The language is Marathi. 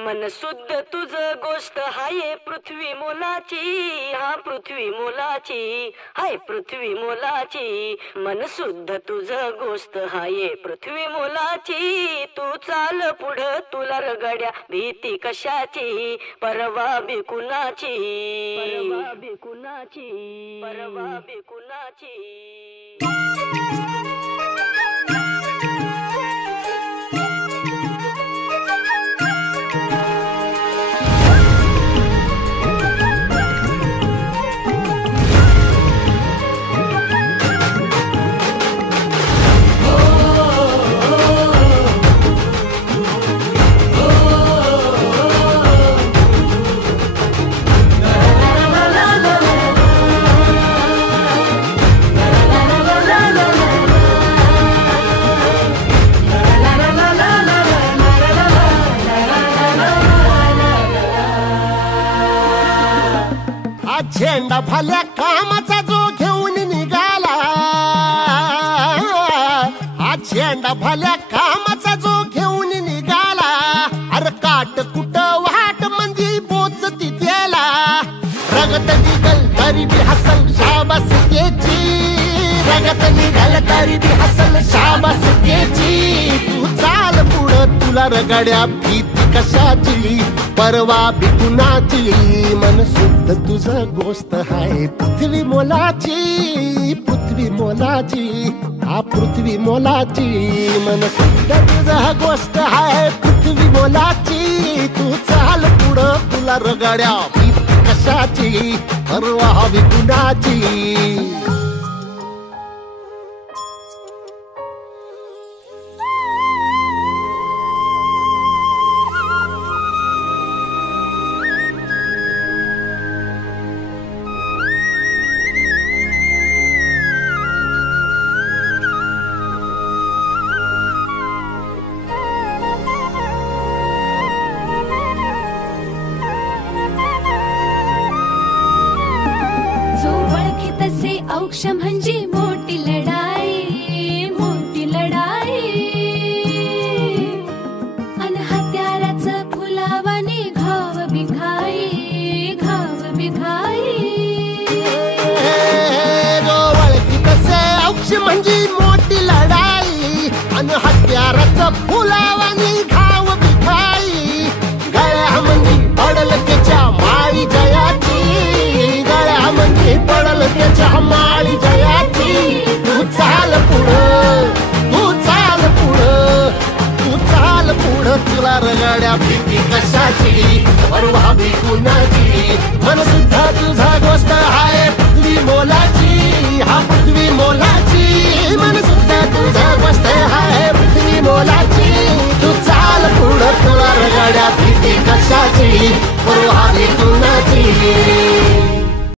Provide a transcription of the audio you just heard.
मन शुद्ध तुझ गोष्ट हाय पृथ्वी मोलाची, हा पृथ्वी मोलाची, हाय पृथ्वी मोलाची. मन शुद्ध तुझ गोष्ट हाय पृथ्वी मोलाची. तू चाल पुढं तुला रगड्या भीती कशाची, परवा बिकुनाची, परवा बिकुनाची, परवा बिकुनाची. झेंडा भल्या कामाचा जो घेऊन निघाला, हा झेंडा भल्या कामाचा जो घेऊन निघाला. अरे काट कुट वाट मंदी पोचती त्याला, रगत निघल तरी बी हसल शाबास त्याची, रगत निघल तरी बी हसल शाबास त्याची. तू चाल पुढं तुला रगड्या भीती कशाची, परवा बिकुनाची. मन शुद्ध तुझं गोष्ट हाय पृथ्वी मोलाची, पृथ्वी मोलाची, हा पृथ्वी मोलाची. मन शुद्ध तुझं गोष्ट हाय पृथ्वी मोलाची. तू चाल पुढं तुला रगड्या भीती कशाची, परवा बिकुनाची. औक्ष म्हणजे मोठी लढाई, मोठी लढाई. अन हत्याराचं फुलावाने घाव बिघाई, घाव बिघाई. ओळखी तसे औक्ष म्हणजे मोठी लढाई, अन हत्याराचं फुलावाने घाव बिघाई. गळ्या म्हणजे पडल त्याच्या माळी जयाची, गळ्या म्हणजे पडल त्याच्या माळी जयाची. तू चाल पुढं, तू चाल पुढं, तू चाल पुढं तुला रगड्या भीती कशाची, परवा बिकुनाची. मन सुद्धा तुझा गोष्ट हाय पृथ्वी मोलाची, हा पृथ्वी मोलाची. मन सुद्धा तुझा गोष्ट हाय पृथ्वी मोलाची. तू चाल पुढं तुला रगड्या भीती कशाची, परवा बिकुनाची.